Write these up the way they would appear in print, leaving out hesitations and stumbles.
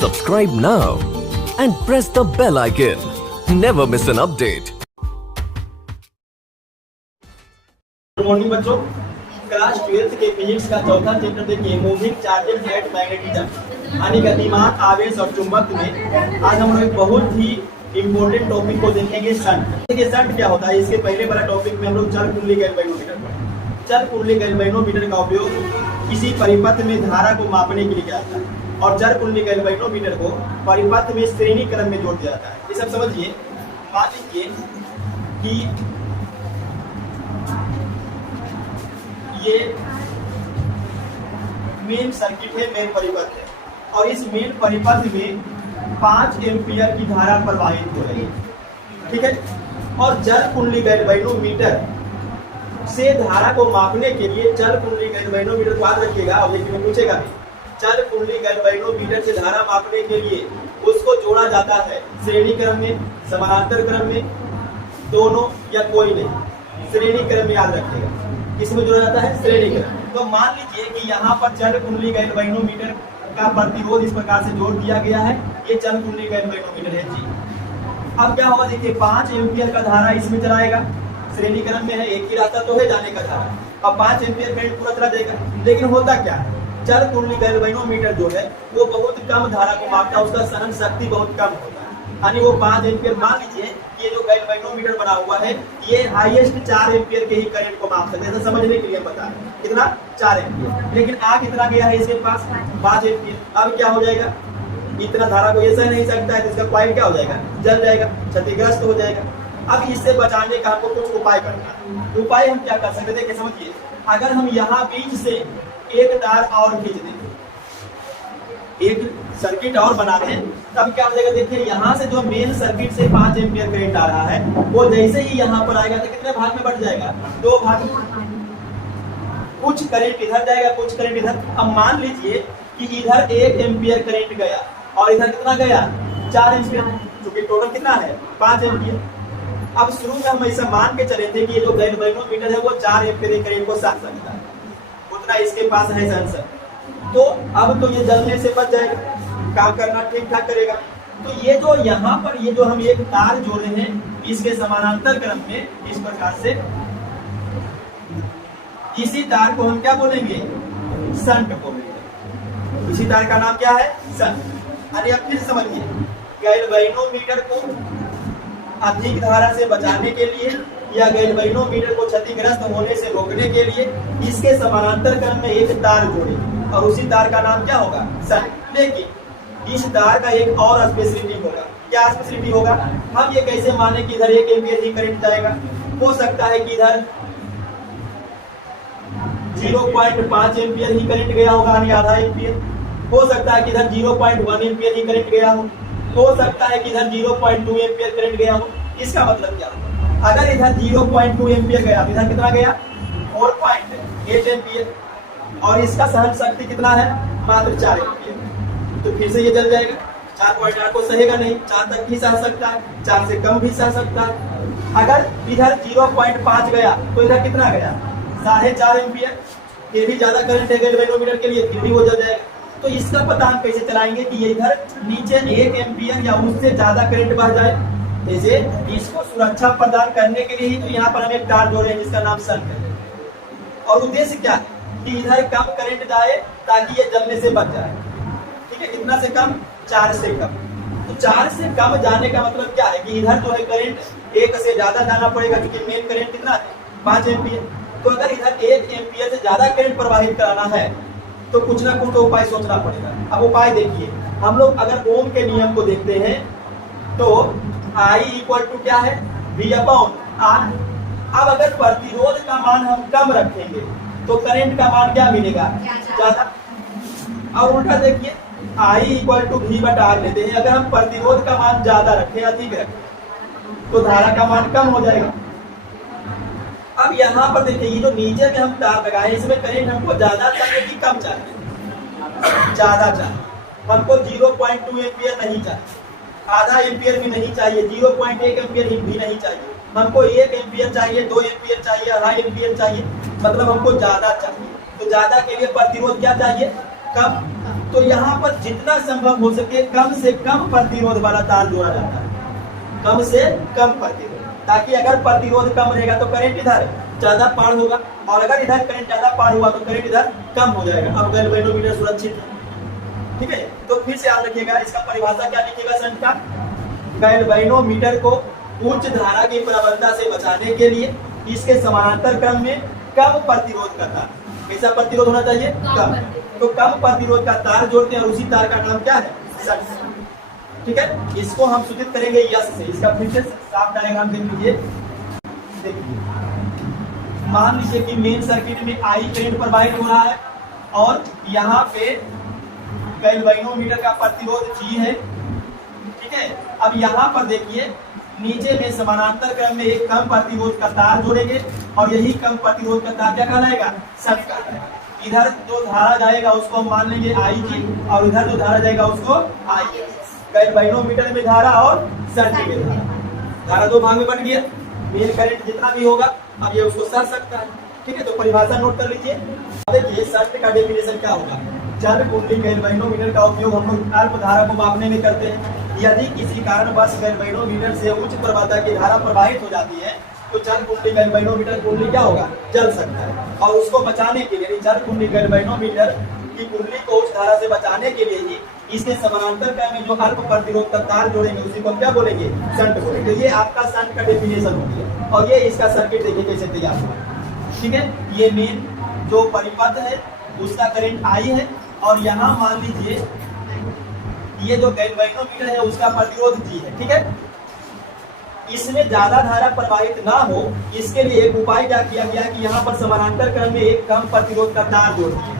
Subscribe now and press the bell icon. Never miss an update. Good morning बच्चों, class 12th के physics का चौथा chapter देखिए, moving charges eight magnetism यानी गतिमान आवेश और चुंबक में। आज हम लोग एक बहुत ही इंपॉर्टेंट टॉपिक को देखेंगे, शंट। देखिए शंट क्या होता है। इसके पहले वाला टॉपिक में हम लोग चल कुंडली गैल्वेनोमीटर का उपयोग किसी परिपथ में धारा को मापने के लिए किया जाता है और चर कुंडली गैल्वेनोमीटर को परिपथ में श्रेणी क्रम में जोड़ दिया जाता है। ये सब समझिए। मान लीजिए कि ये मेन सर्किट है, मेन परिपथ है और इस मेन परिपथ में 5 एम्पियर की धारा प्रवाहित हो रही है, ठीक है। और चर कुंडली गैल्वेनोमीटर से धारा को मापने के लिए चर कुंडली गैल्वेनोमीटर को याद रखिएगा और देखिए में पूछेगा भी। चर कुंडली गैल्वेनोमीटर से धारा मापने के लिए उसको जोड़ा जाता है श्रेणी क्रम में, समानांतर क्रम में, दोनों या कोई नहीं। श्रेणी क्रम में याद रखिएगा, किसमें जोड़ा जाता है? श्रेणी क्रम। तो मान लीजिए कि यहाँ पर चर कुंडली गैल्वेनोमीटर का प्रतिरोध इस प्रकार से जोड़ दिया गया है। ये चर कुंडली गैल्वेनोमीटर है जी। अब क्या होगा, देखिए 5 एम्पियर का धारा इसमें चलाएगा, श्रेणी क्रम में है, एक ही रास्ता तो है जाने का धारा। अब 5 एम्पियर करंट पूरा चला देगा। लेकिन होता क्या है, चर कुंडली गैल्वेनोमीटर जो है वो बहुत कम धारा को मापता है, उसका सहन शक्ति बहुत कम होता है। यानी वो 5 एम्पियर, मान लीजिए ये जो गैल्वेनोमीटर बना हुआ है ये हाईएस्ट 4 एम्पियर के ही करंट को माप सकते हैं। समझने के लिए बता रहे हैं कितना, 4 एम्पियर। लेकिन आ कितना गया है इसके पास, 5 एम्पियर। अब क्या हो जाएगा, इतना धारा को ये सह नहीं सकता है, तो इसका कॉइल क्या हो जाएगा, जल जाएगा, क्षतिग्रस्त हो जाएगा। अब इससे बचाने का हमको कुछ उपाय करना है। उपाय हम क्या कर सकते हैं, समझिए। अगर हम यहाँ बीच से एक तार और खींच दें, एक सर्किट और बना दें, तब क्या हो जाएगा, देखिए यहाँ से जो मेन सर्किट से 5 एम्पियर करंट आ रहा है वो जैसे ही यहाँ पर आएगा तो कितने भाग में बढ़ जाएगा, 2 भाग में। कुछ करंट इधर जाएगा, कुछ करंट इधर। अब मान लीजिए कि इधर 1 एम्पियर करंट गया और इधर कितना गया, 4 एम्पियर, क्योंकि टोटल कितना है, 5 एम्पियर। अब शुरू में हम ऐसा मान के चले थे कि ये जो गैल्वेनोमीटर है वो 4 एम्पियर करंट को सह सकता है, उतना इसके पास है सेंसर। तो अब तो ये जलने से बच जाएगा, काम करना ठीक ठाक करेगा। तो ये जो यहाँ पर ये जो हम एक तार जोड़े हैं इसके समानांतर क्रम में इस प्रकार से, इसी तार को हम क्या बोलेंगे, शंट बोलेंगे। इसी तार का नाम क्या है, शंट। अरे अब फिर समझिए, गैल्वेनोमीटर को अधिक धारा से बचाने के लिए या गैल्वेनोमीटर को क्षतिग्रस्त होने से रोकने के लिए इसके समानांतर क्रम में एक तार जोड़े और उसी तार का नाम क्या होगा, शंट। लेकिन इस तार का एक और स्पेशलिटी होगा। क्या स्पेशलिटी होगा, हम ये कैसे माने कि इधर 1 एम्पियर ही करंट जाएगा। हो सकता है कि इधर 0.5 एम्पियर ही करंट गया होगा, यानी आधा एम्पियर। हो सकता है कि इधर 0.1 एम्पियर ही करंट गया हो सकता है कि इधर 0.2 एम्पियर करंट गया हो। इसका मतलब क्या होगा, अगर इधर 0.2 एम्पियर गया, इधर कितना गया, 4.8 एम्पियर, और इसका सहन शक्ति कितना है, मात्र 4 एम्पियर। तो फिर से ये जल जाएगा। 4.8 को सहेगा नहीं, 4 तक भी सह सकता है, 4 से कम भी सह सकता है। अगर इधर 0.5 गया तो इधर कितना गया, 4.5 एम्पियर। ये भी ज्यादा करंट है गैल्वेनोमीटर के लिए, फिर भी वो जल जाएगा। तो इसका पता हम कैसे चलाएंगे कि ये इधर नीचे 1 एम्पियर या उससे ज्यादा करंट बह जाए। जैसे इसको सुरक्षा प्रदान करने के लिए ही तो यहाँ पर हम एक तार जोड़े हैं जिसका नाम शंट है। और उद्देश्य क्या है कि इधर कम करंट जाए ताकि ये जलने से बच जाए, ठीक है। कितना से कम, 4 से कम। तो 4 से कम जाने का मतलब क्या है कि इधर जो है करंट 1 से ज्यादा जाना पड़ेगा, क्योंकि मेन करंट कितना है, 5 एम्पियर। तो अगर इधर 1 एम्पियर से ज्यादा करंट प्रवाहित कराना है तो कुछ ना कुछ तो उपाय सोचना पड़ेगा। अब उपाय देखिए, हम लोग अगर ओम के नियम को देखते हैं तो I इक्वल टू क्या है, V/R। अब अगर प्रतिरोध का मान हम कम रखेंगे तो करंट का मान क्या मिलेगा, ज्यादा। और उल्टा देखिए, I इक्वल टू V/R लेते हैं। अगर हम प्रतिरोध का मान ज्यादा रखें, अधिक रखें, तो धारा का मान कम हो जाएगा। अब यहाँ पर देखिए, ये जो नीचे में हम तार लगाए इसमें करंट हमको ज्यादा चाहिए कि कम चाहिए, ज्यादा चाहिए। हमको 0.2 एम्पियर नहीं चाहिए, आधा एम्पियर भी नहीं चाहिए, 0.1 एम्पियर भी नहीं चाहिए। हमको 1 एम्पियर चाहिए, 2 एम्पियर चाहिए, आधा एम्पियर चाहिए, मतलब हमको ज्यादा चाहिए। तो ज्यादा के लिए प्रतिरोध क्या चाहिए, कम। तो यहाँ पर जितना संभव हो सके कम से कम प्रतिरोध वाला तार जोड़ा जाता है, कम से कम प्रतिरोध, ताकि अगर प्रतिरोध कम रहेगा तो करंट इधर ज्यादा पार होगा, और अगर इधर करंट ज्यादा पार हुआ तो करंट इधर कम हो जाएगा। अब गैल्वेनोमीटर सुरक्षित है, ठीक है। तो फिर से याद रखिएगा, इसका परिभाषा क्या लिखिएगा शंट का, गैल्वेनोमीटर को उच्च धारा की प्रबलता से बचाने के लिए इसके समानांतर क्रम में कम प्रतिरोध का तार, कैसा प्रतिरोध होना चाहिए, कम। तो कम प्रतिरोध का तार जोड़ते हैं और उसी तार का नाम क्या है, शंट, ठीक है। इसको हम सूचित करेंगे यस से। इसका फिर से साफ डायग्राम देख लीजिए। देखिए, मान लीजिए कि मेन सर्किट में आई करंट प्रवाहित हो रहा है और यहाँ पे गैल्वेनोमीटर का प्रतिरोध G है, ठीक है। अब यहाँ पर देखिए नीचे में समानांतर क्रम में एक कम प्रतिरोध का तार जोड़ेंगे और यही कम प्रतिरोध का तार क्या कहलाएगा, शंट कहलाएगा। इधर जो धारा जाएगा उसको हम मान लेंगे IG और इधर जो धारा जाएगा उसको IS। गैल्वेनोमीटर में धारा और शंट में धारा दो भाग में बट गया। मेन करंट जितना भी होगा अब ये उसको सर सकता है, ठीक है। तो परिभाषा नोट कर लीजिए। देखिए शंट का डेफिनेशन क्या होगा, चल कुंडली गैल्वेनोमीटर का उपयोग हम लोग अल्प धारा को मापने में करते हैं। यदि किसी कारणवश गैल्वेनोमीटर से उच्च प्रवाहता की धारा प्रवाहित हो जाती है तो चल कुंडली गैल्वेनोमीटर कुंडली क्या होगा, जल सकता है। और उसको बचाने के लिए चल कुंडली गैल्वेनोमीटर की कुंडली को उच्च धारा से बचाने के लिए ही इसके समानांतर क्रम में जो अल्प प्रतिरोध का तार जोड़ेंगे उसी को हम क्या बोलेंगे, शंट बोलेंगे। तो ये आपका शंट का डेफिनेशन हो गया। और ये इसका सर्किट देखिए कैसे तैयार हुआ, ठीक है। ये मेन जो परिपथ है उसका करंट I है और यहाँ मान लीजिए ये जो गैल्वेनोमीटर है उसका प्रतिरोध G है, ठीक है। इसमें ज्यादा धारा प्रवाहित ना हो इसके लिए एक उपाय क्या किया गया कि यहाँ पर समानांतर क्रम में एक कम प्रतिरोध का तार जोड़ दिया,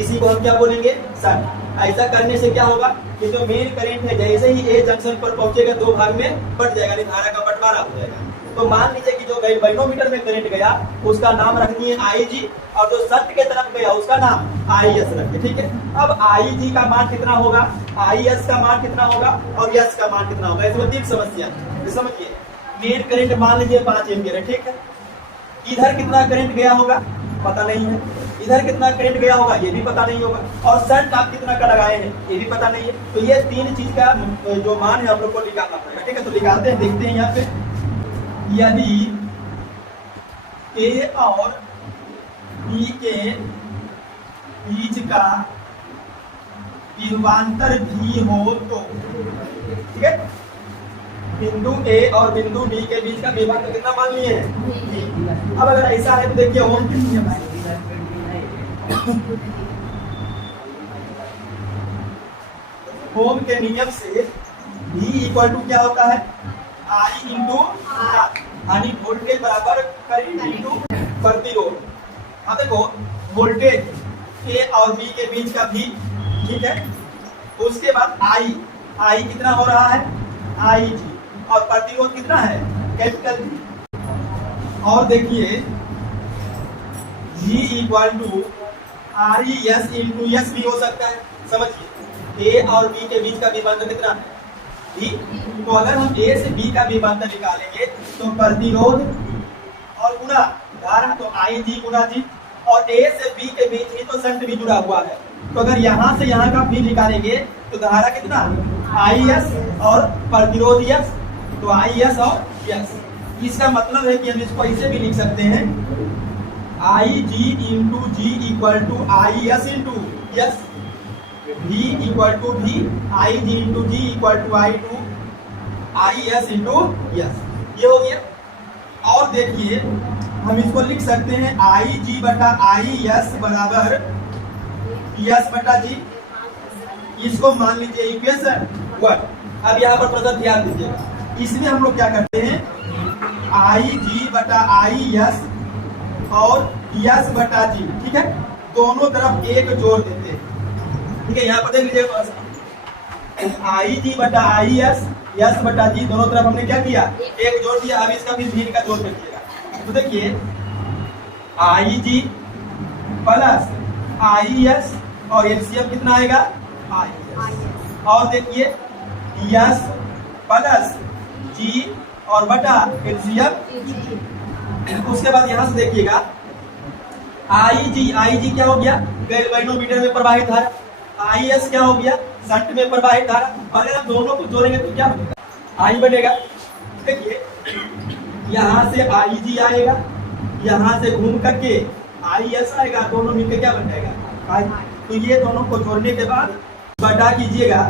इसी को हम क्या बोलेंगे, शंट। ऐसा करने से क्या होगा कि जो मेन करंट है जैसे ही ए जंक्शन पर पहुंचेगा दो भाग में बट जाएगा, धारा का बंटवारा हो जाएगा। तो मान लीजिए कि जो गैल्वेनोमीटर में करंट गया उसका नाम रख दिए IG और जो शंट के तरफ गया उसका नाम IS रखे, ठीक है। अब IG का मान कितना होगा, IS का मान कितना होगा और S का मान कितना होगा, इसमें तीन समस्या है। समझिए, मेन करंट मान लीजिए 5 एम्पीयर है, ठीक है। इधर कितना करंट गया होगा पता नहीं है, इधर कितना करंट गया होगा ये भी पता नहीं होगा, और शंट आप कितना का लगाए हैं ये भी पता नहीं है। तो ये तीन चीज का जो मान है हम लोग को निकालना पड़ेगा, ठीक है। तो निकालते हैं, देखते हैं यहाँ पे। यदि A और B के बीच का विभवांतर V हो तो, ठीक है, बिंदु A और बिंदु B के बीच का विभवांतर कितना मान लिए हैं। अब अगर ऐसा है तो देखिए ओम के नियम है, ओम के नियम से V इक्वल टू क्या होता है, I इंटू R, यानी वोल्टेज बराबर करंट इंटू प्रतिरोध। हाँ देखो, वोल्टेज A और B के बीच का V, ठीक है। उसके बाद I कितना हो रहा है, IG, और प्रतिरोध कितना है, कैपिटल V। और देखिए G equal to RES into S भी हो सकता है। समझिए, A और B के बीच का विभवांतर कितना है, V। तो अगर हम A से B का विभवांतर निकालेंगे तो प्रतिरोध और गुणा धारा, तो IG गुणा G, और A से B के बीच ही तो शंट भी जुड़ा हुआ है। तो अगर यहाँ से यहाँ का V निकालेंगे तो धारा कितना, IS और प्रतिरोध S, तो IS और S। इसका मतलब है कि हम इसको ऐसे भी लिख सकते हैं, IG into G equal to IS into S, V equal to V, IG into G equal to I to IS into S। ये हो गया। और देखिए हम इसको लिख सकते हैं IG बटा IS बराबर S बटा G। इसको मान लीजिए इक्वेशन 1। अब यहाँ पर प्रश्न ध्यान दीजिए, इसमें हम लोग क्या करते हैं, IG बटा IS और S बटा G, ठीक है, दोनों तरफ एक जोड़ देते हैं, ठीक है। यहाँ पर देख लीजिए IG बटा IS, S बटा G, दोनों तरफ हमने क्या किया, एक जोड़ दिया। अब इसका भी V का जोड़ कर दिएगा। तो देखिए IG प्लस IS और LCM कितना आएगा, IS, और देखिए S प्लस G और बटा LCM। उसके बाद यहाँ से देखिएगा आई जी क्या हो गया, गैल्वेनोमीटर में प्रवाहित धारा, आई एस क्या हो गया, शंट में प्रवाहित धारा। अगर हम दोनों को जोड़ेंगे तो क्या बनेगा, आई बनेगा। देखिए यहाँ से आई जी आएगा, यहाँ से घूम करके आई एस आएगा, दोनों मिलकर क्या बन जाएगा आई। तो ये दोनों को जोड़ने के बाद बटा कीजिएगा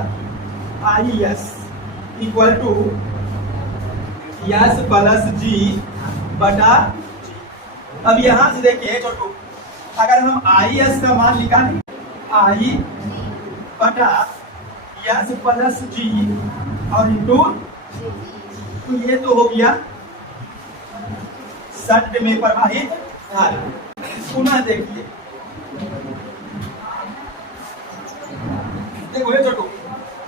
I S equal to S plus G बटा जी। अब यहाँ से देखिए छोटू, अगर हम आई एस का मान निकालें आई बटा एस प्लस जी और इंटू, तो ये तो हो गया शंट में प्रवाहित धारा। पुनः देखिए, देखो ये छोटू,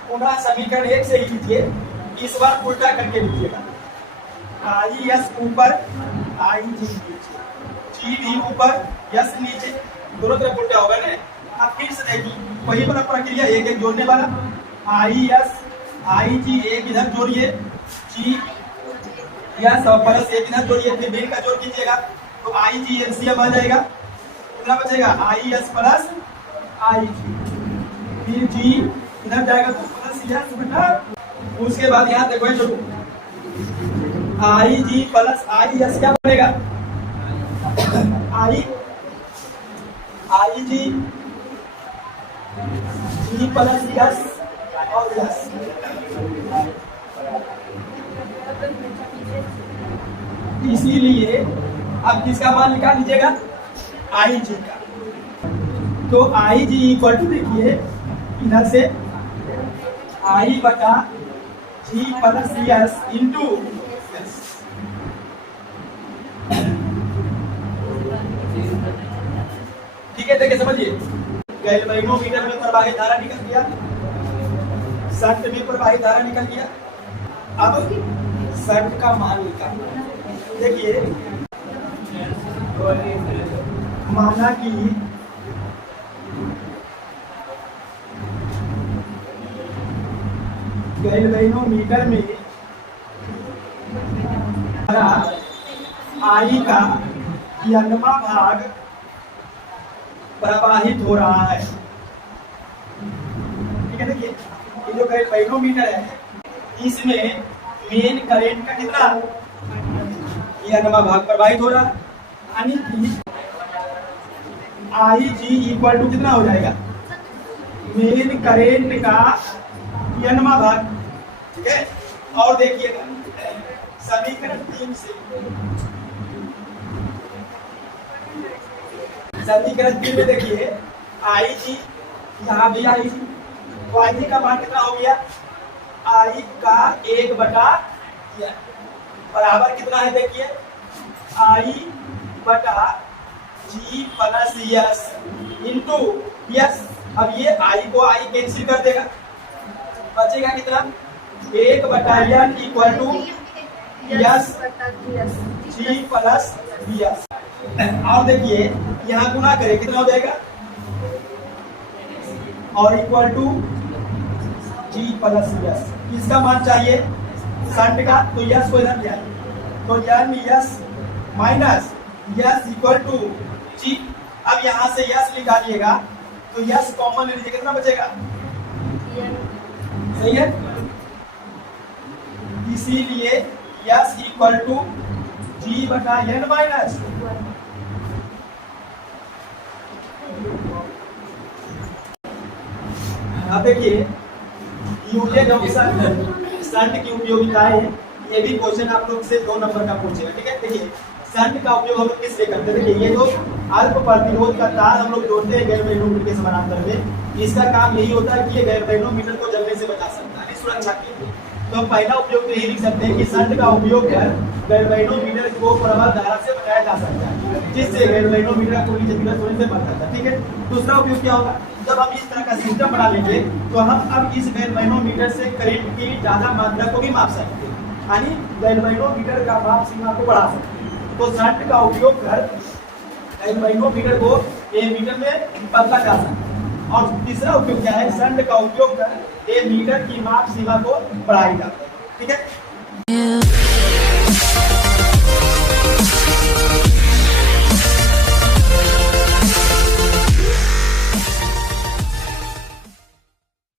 पुनः समीकरण 1 से ही लीजिए, इस बार उल्टा करके लीजिएगा। आई एस ऊपर आई जी नीचे, जी भी ऊपर एस नीचे, दोनों तरफ उल्टा होगा ना। अब फिर से देखिए वही वाला प्रक्रिया, एक एक जोड़ने वाला, आई एस आई जी एक इधर जोड़िए, जी एस और प्लस एक इधर जोड़िए, फिर बेल का जोड़ कीजिएगा तो आई जी एलसीएम आ जाएगा, कितना बचेगा आई एस प्लस आई जी, फिर जी इधर जाएगा तो प्लस एस बटा। उसके बाद यहाँ देखो जो आई जी प्लस आई एस क्या बनेगा, आई जी जी प्लस एस और एस। इसीलिए अब किसका मान निकाल लीजिएगा, आई जी का। तो आई जी इक्वल टू देखिए इधर से आई बटा जी प्लस एस इंटू एस। ठीक है, देखिए समझिए, गैल्वेनोमीटर में प्रवाहित धारा निकल गया, शंट में प्रवाहित धारा निकल गया। अब शंट का मान निकालना। देखिए माना कि गैल्वेनोमीटर में आई का यंगमा भाग प्रवाहित हो रहा है। ठीक है, देखिए ये जो गैल्वेनोमीटर है इसमें मेन करंट का कितना यंगमा भाग प्रवाहित हो रहा है, यानी कि आई जी इक्वल टू कितना हो जाएगा, मेन करंट का यंगमा भाग। ठीक है, और देखिएगा समीकरण 3 से, समीकरण 3 में देखिए आई जी, यहाँ भी आई जी, तो आई जी का मान कितना हो गया, आई का 1 बटा बराबर कितना है, देखिए आई बटा जी प्लस एस इंटू एस। अब ये आई को आई कैंसिल कर देगा, बचेगा कितना, 1 बटा N equal to S G plus S. और देखिए यहाँ गुना करें कितना हो जाएगा, और equal to G plus S. किसका मान चाहिए, शंट का, तो यस को इधर ले आइए, तो N S minus S equal to G. अब यहाँ से यस निकालिएगा तो यस कॉमन ले लीजिए, कितना बचेगा, सही है। इसीलिए यस इक्वल टू जी बटा एन माइनस। अब देखिए यूजेज ऑफ शंट की उपयोगिताएं, ये भी क्वेश्चन आप लोग से 2 नंबर का पूछेगा। ठीक है, देखिए शंट का उपयोग हम लोग किस लिए करते हैं, देखिए ये जो अल्प प्रतिरोध का तार हम लोग जोड़ते हैं गैल्वेनोमीटर के समानांतर में, इसका काम यही होता है कि ये गैल्वेनोमीटर को जलने से बचा सकता है, सुरक्षा के लिए। तो हम पहला उपयोग तो यही लिख सकते हैं कि शंट का उपयोग कर गैल्वेनोमीटर को प्रबल धारा से बचाया जा सकता है, जिससे गैल्वेनोमीटर को नीचे होने से बच सकता है। ठीक है, दूसरा उपयोग क्या होगा, जब हम इस तरह का सिस्टम बना लेंगे तो हम अब इस गैल्वेनोमीटर से करंट की ज्यादा मात्रा को भी माप सकते हैं, यानी गैल्वेनोमीटर का माप सीमा को बढ़ा सकते हैं। तो शंट का उपयोग कर गैल्वेनोमीटर को एमीटर में बदला जा सकता है। और तीसरा उपयोग क्या है, शंट का उपयोग कर एमीटर की माप सीमा को बढ़ाई जाती है। ठीक है।